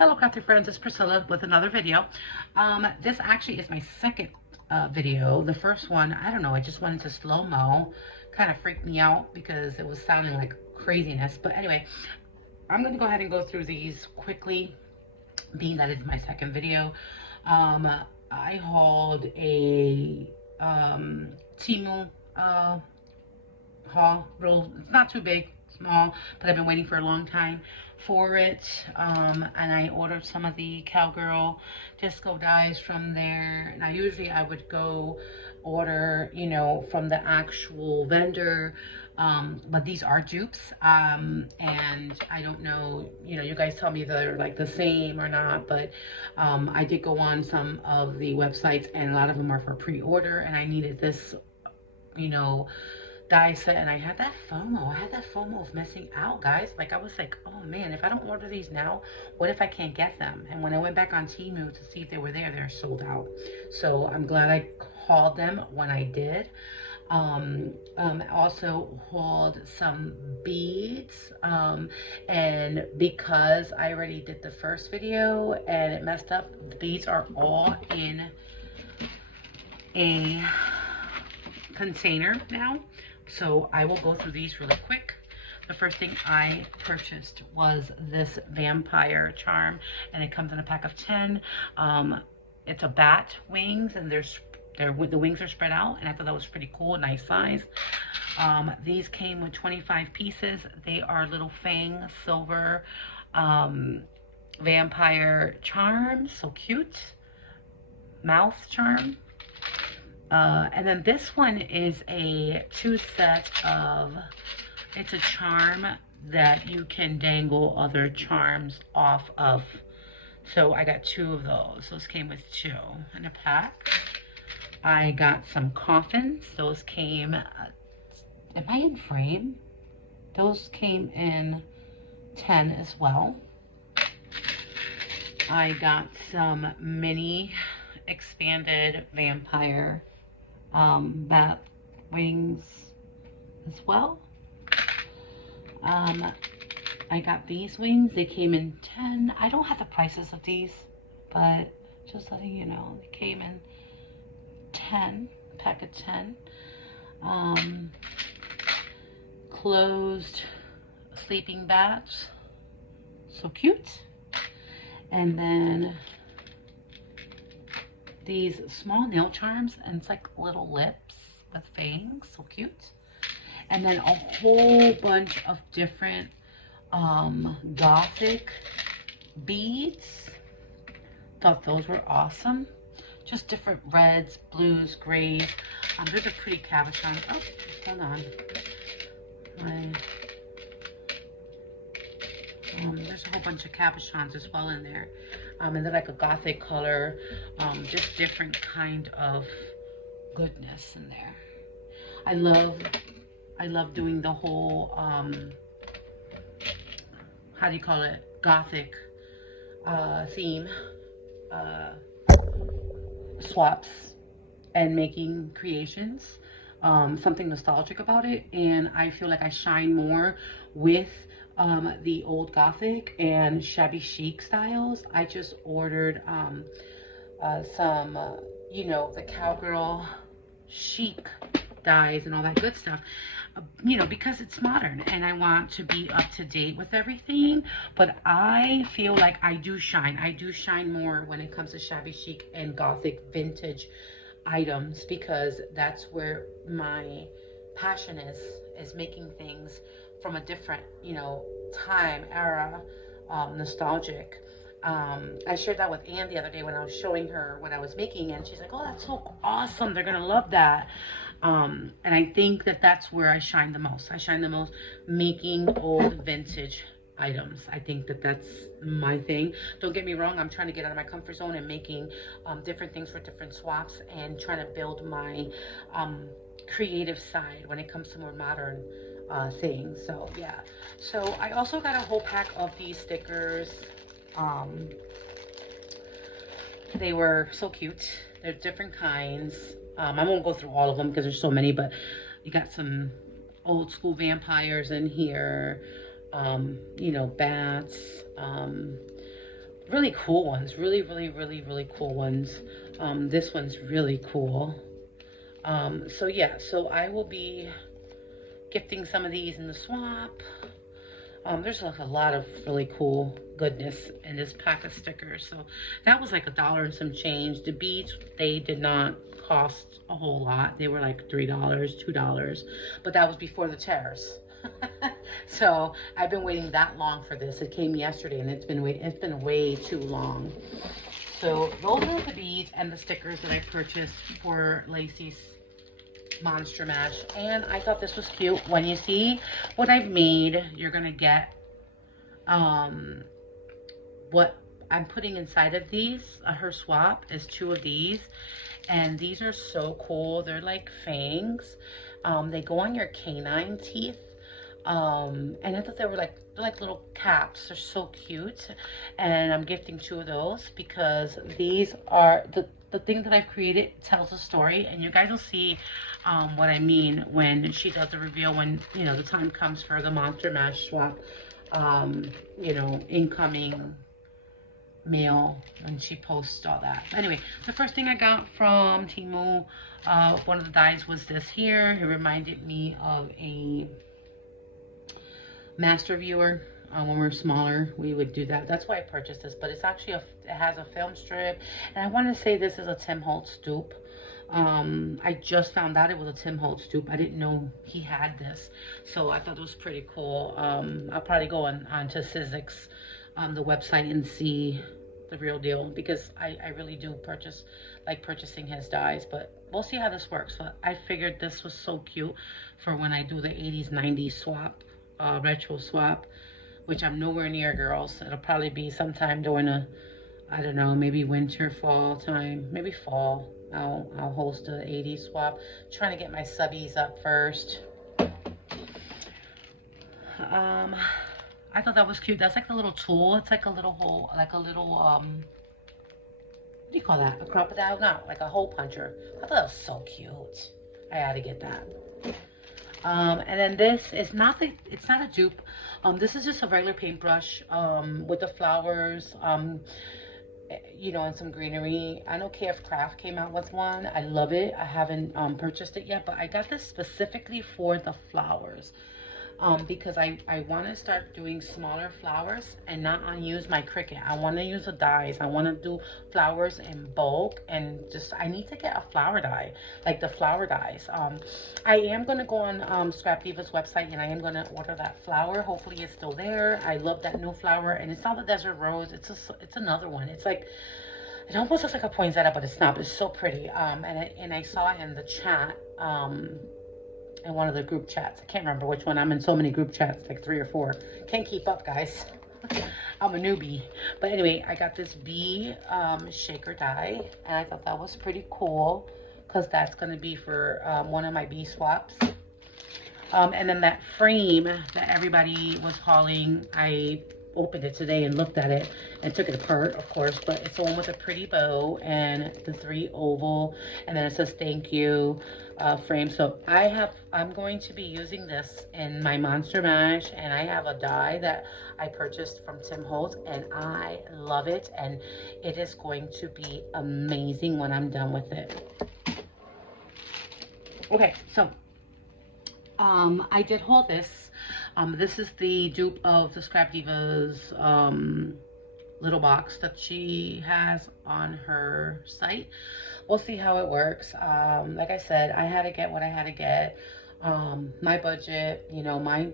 Hello crafty friends, it's Priscilla with another video. This actually is my second video. The first one, I don't know, I just went into slow-mo. Kind of freaked me out because it was sounding like craziness. But anyway, I'm going to go ahead and go through these quickly, being that it's my second video. I hauled a Temu haul. It's not too big, small, but I've been waiting for a long time for it. And I ordered some of the cowgirl disco dies from there. Now usually I would go order, you know, from the actual vendor, but these are dupes, and I don't know, you know, you guys tell me if they're like the same or not, but I did go on some of the websites and a lot of them are for pre-order, and I needed this, you know, die set, and I had that FOMO of missing out, guys. Like, I was like, oh man, if I don't order these now, what if I can't get them? And when I went back on Temu to see if they were there, they're sold out. So I'm glad I hauled them when I did. Also hauled some beads, and because I already did the first video and it messed up, the beads are all in a container now. So I will go through these really quick. The first thing I purchased was this vampire charm, and it comes in a pack of 10. It's a bat wings, and the wings are spread out, and I thought that was pretty cool, nice size. These came with 25 pieces. They are little fang silver vampire charms, so cute. Mouth charm. And then this one is a two-set of, it's a charm that you can dangle other charms off of. So I got two of those. Those came with two in a pack. I got some coffins. Those came, am I in frame? Those came in 10 as well. I got some mini expanded vampire bat wings as well. I got these wings. They came in 10. I don't have the prices of these, but just letting you know, they came in 10, pack of 10. Closed sleeping bats, so cute. And then these small nail charms, and it's like little lips with fangs, so cute. And then a whole bunch of different gothic beads. Thought those were awesome. Just different reds, blues, grays. There's a pretty cabochon. Oh, hold on. There's a whole bunch of cabochons as well in there. And they're like a gothic color, just different kind of goodness in there. I love doing the whole, how do you call it, gothic theme, swaps and making creations, something nostalgic about it. And I feel like I shine more with the old gothic and shabby chic styles. I just ordered some, you know, the cowgirl chic dies and all that good stuff, you know, because it's modern and I want to be up to date with everything. But I feel like I do shine more when it comes to shabby chic and gothic vintage items, because that's where my passion is making things from a different, you know, time, era, nostalgic. I shared that with Anne the other day when I was showing her what I was making, and she's like, oh, that's so awesome, they're gonna love that. And I think that that's where I shine the most. I shine the most making old vintage items. I think that that's my thing. Don't get me wrong, I'm trying to get out of my comfort zone and making different things for different swaps, and trying to build my creative side when it comes to more modern things. So yeah, so I also got a whole pack of these stickers. They were so cute. They're different kinds. I won't go through all of them because there's so many, but you got some old school vampires in here, you know, bats, really cool ones. Really, really, really, really cool ones. This one's really cool. So yeah, so I will be gifting some of these in the swap. There's like a lot of really cool goodness in this pack of stickers. So that was like $1 and some change. The beads, they did not cost a whole lot. They were like $3, $2, but that was before the tariffs. So I've been waiting that long for this. It came yesterday, and it's been way too long. So those are the beads and the stickers that I purchased for Lacey's Monster Mash, and I thought this was cute. When you see what I've made, you're gonna get what I'm putting inside of these. Her swap is 2 of these, and these are so cool. They're like fangs. They go on your canine teeth. And I thought they were like, they're like little caps. They're so cute, and I'm gifting 2 of those because these are the thing that I've created tells a story, and you guys will see what I mean when she does the reveal, when, you know, the time comes for the Monster Mash swap, you know, incoming mail, when she posts all that. Anyway, the first thing I got from Temu, one of the dies was this here. It reminded me of a master viewer. When we were smaller, we would do that. That's why I purchased this, but it's actually it has a film strip, and I want to say this is a Tim Holtz dupe. I just found out it was a Tim Holtz dupe. I didn't know he had this, so I thought it was pretty cool. I'll probably go on to Sizzix, the website, and see the real deal, because I really do like purchasing his dies, but we'll see how this works. So I figured this was so cute for when I do the 80s 90s swap, retro swap, which I'm nowhere near, girls. It'll probably be sometime during I don't know, maybe winter, fall time, maybe fall. I'll host a 80s swap. Trying to get my subbies up first. I thought that was cute. That's like a little tool. It's like a little hole, like a little, what do you call that? A crocodile? No, like a hole puncher. I thought that was so cute. I had to get that. And then this is it's not a dupe. This is just a regular paintbrush, with the flowers, you know, and some greenery. I know KF Craft came out with one. I love it. I haven't purchased it yet, but I got this specifically for the flowers. Because I want to start doing smaller flowers and not use my Cricut. I want to use the dies. I want to do flowers in bulk, and just, I need to get a flower die, like the flower dies. I am going to go on Scrap Diva's website, and I am going to order that flower. Hopefully it's still there. I love that new flower, and it's not the Desert Rose. It's another one. It's like, it almost looks like a poinsettia, but it's not. But it's so pretty. And I saw it in the chat, in one of the group chats. I can't remember which one. I'm in so many group chats, like 3 or 4. Can't keep up, guys. I'm a newbie. But anyway, I got this bee shaker die, and I thought that was pretty cool, because that's going to be for one of my bee swaps. And then that frame that everybody was calling, I opened it today and looked at it and took it apart, of course, but it's the one with a pretty bow and the 3 oval, and then it says thank you frame. So I'm going to be using this in my Monster Mash, and I have a die that I purchased from Tim Holtz, and I love it, and it is going to be amazing when I'm done with it. Okay, so I did haul this. This is the dupe of the Scrap Diva's little box that she has on her site. We'll see how it works. Like I said, I had to get what I had to get. My budget, my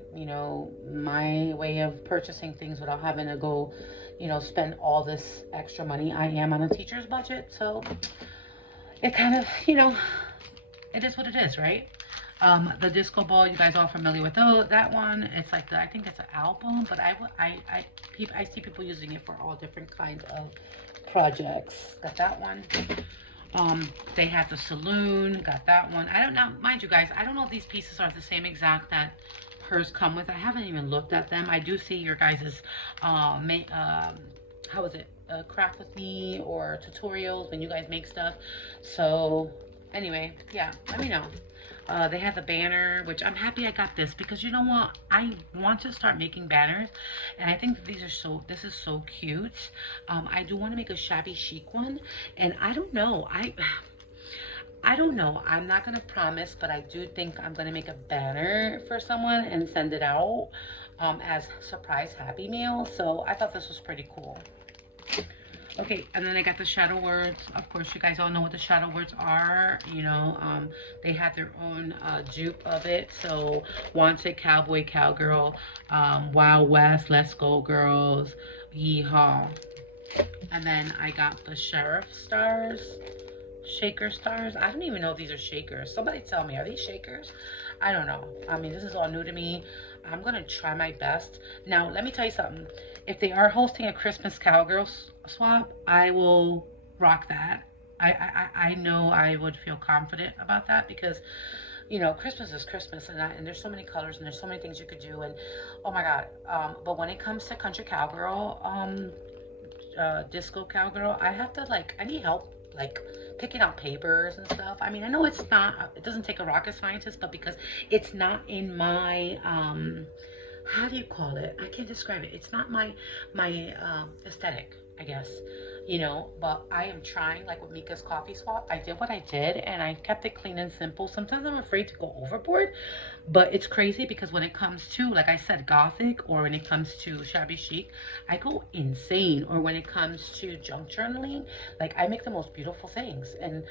way of purchasing things without having to go, spend all this extra money. I am on a teacher's budget, so it kind of, it is what it is, right? The disco ball, you guys all familiar with that one. It's like I think it's an album, but I see people using it for all different kinds of projects. Got that one. They have the saloon. Got that one. I don't know, mind you guys, I don't know if these pieces are the same exact that hers come with. I haven't even looked at them. I do see your guys's how is it, craft with me or tutorials when you guys make stuff. So anyway, yeah, let me know. They have the banner, which I'm happy I got this because you know what? I want to start making banners, and I think these are this is so cute. I do want to make a shabby chic one, and I don't know. I don't know. I'm not gonna promise, but I do think I'm gonna make a banner for someone and send it out as surprise Happy Meal. So I thought this was pretty cool. Okay, and then I got the shadow words. Of course, you guys all know what the shadow words are. You know, they had their own dupe of it. So, Wanted, Cowboy, Cowgirl, Wild West, Let's Go Girls, Yeehaw. And then I got the Sheriff Stars, Shaker Stars. I don't even know if these are shakers. Somebody tell me, are these shakers? I don't know. I mean, this is all new to me. I'm going to try my best. Now, let me tell you something. If they are hosting a Christmas Cowgirl swap, I will rock that. I know I would feel confident about that because, you know, Christmas is Christmas, and there's so many colors and there's so many things you could do, and oh my God. But when it comes to Country Cowgirl, Disco Cowgirl, I have to, like, I need help, like, picking out papers and stuff. I mean, I know it doesn't take a rocket scientist, but because it's not in my, how do you call it? I can't describe it. It's not my aesthetic, I guess, you know, but I am trying, like with Mika's coffee swap. I did what I did and I kept it clean and simple. Sometimes I'm afraid to go overboard, but it's crazy because when it comes to, like I said, gothic, or when it comes to shabby chic, I go insane. Or when it comes to junk journaling, like I make the most beautiful things. And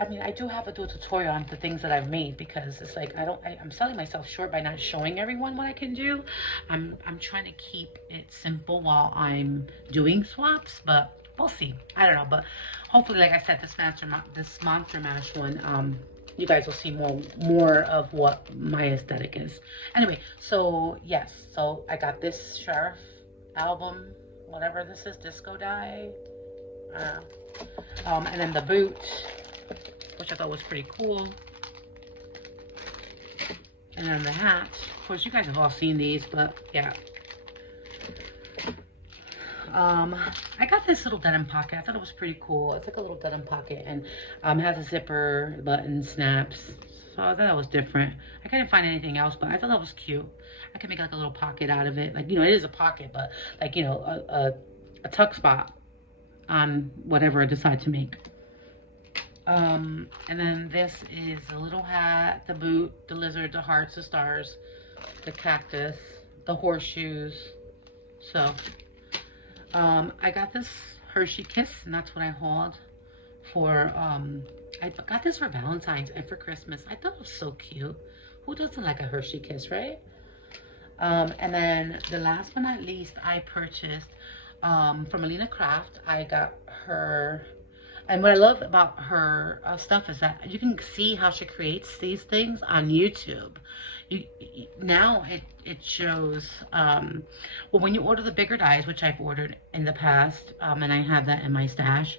I mean, I do have to do a tutorial on the things that I've made because it's like I'm selling myself short by not showing everyone what I can do. I'm trying to keep it simple while I'm doing swaps, but we'll see. I don't know, but hopefully, like I said, this Monster Mash one, you guys will see more of what my aesthetic is. Anyway, so yes, so I got this Sheriff album, whatever this is, Disco Die, and then the boot, which I thought was pretty cool. And then the hat. Of course, you guys have all seen these, but yeah. I got this little denim pocket. I thought it was pretty cool. It's like a little denim pocket, and has a zipper, button, snaps. So I thought that was different. I couldn't find anything else, but I thought that was cute. I could make like a little pocket out of it. Like, you know, it is a pocket, but like, you know, a tuck spot on whatever I decide to make. And then this is the little hat, the boot, the lizard, the hearts, the stars, the cactus, the horseshoes. So, I got this Hershey Kiss, and that's what I hauled for, I got this for Valentine's and for Christmas. I thought it was so cute. Who doesn't like a Hershey Kiss, right? And then the last but not least, I purchased, from Alina Craft. I got her, and what I love about her stuff is that you can see how she creates these things on YouTube. Now it shows, well, when you order the bigger dies, which I've ordered in the past, and I have that in my stash,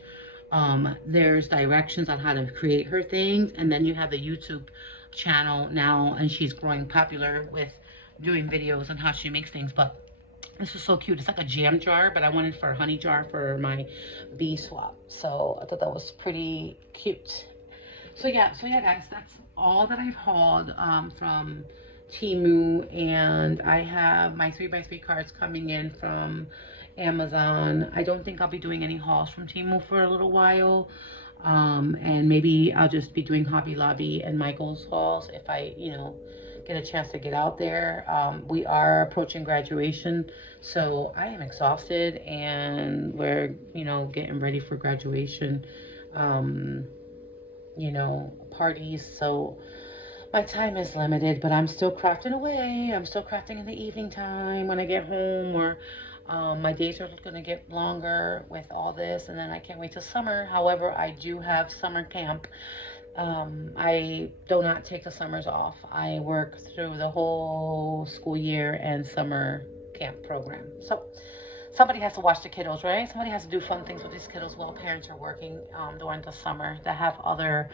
there's directions on how to create her things, and then you have the YouTube channel now, and she's growing popular with doing videos on how she makes things. But this is so cute. It's like a jam jar, but I wanted for a honey jar for my bee swap. So I thought that was pretty cute. So yeah guys, that's all that I've hauled from Temu, and I have my 3x3 cards coming in from Amazon. I don't think I'll be doing any hauls from Temu for a little while. And maybe I'll just be doing Hobby Lobby and Michael's hauls if I, you know, get a chance to get out there. We are approaching graduation, so I am exhausted, and we're, you know, getting ready for graduation, you know, parties. So my time is limited, but I'm still crafting away. I'm still crafting in the evening time when I get home, or my days are going to get longer with all this, and then I can't wait till summer. However, I do have summer camp. I do not take the summers off. I work through the whole school year and summer camp program. So somebody has to watch the kiddos, right? Somebody has to do fun things with these kiddos while parents are working during the summer that have other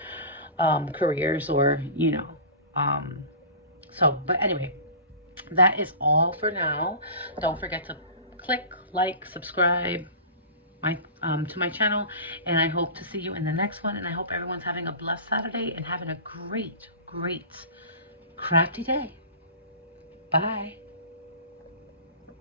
careers, or, you know. But anyway, that is all for now. Don't forget to click, like, subscribe, my channel, and I hope to see you in the next one. And I hope everyone's having a blessed Saturday and having a great, great crafty day. Bye.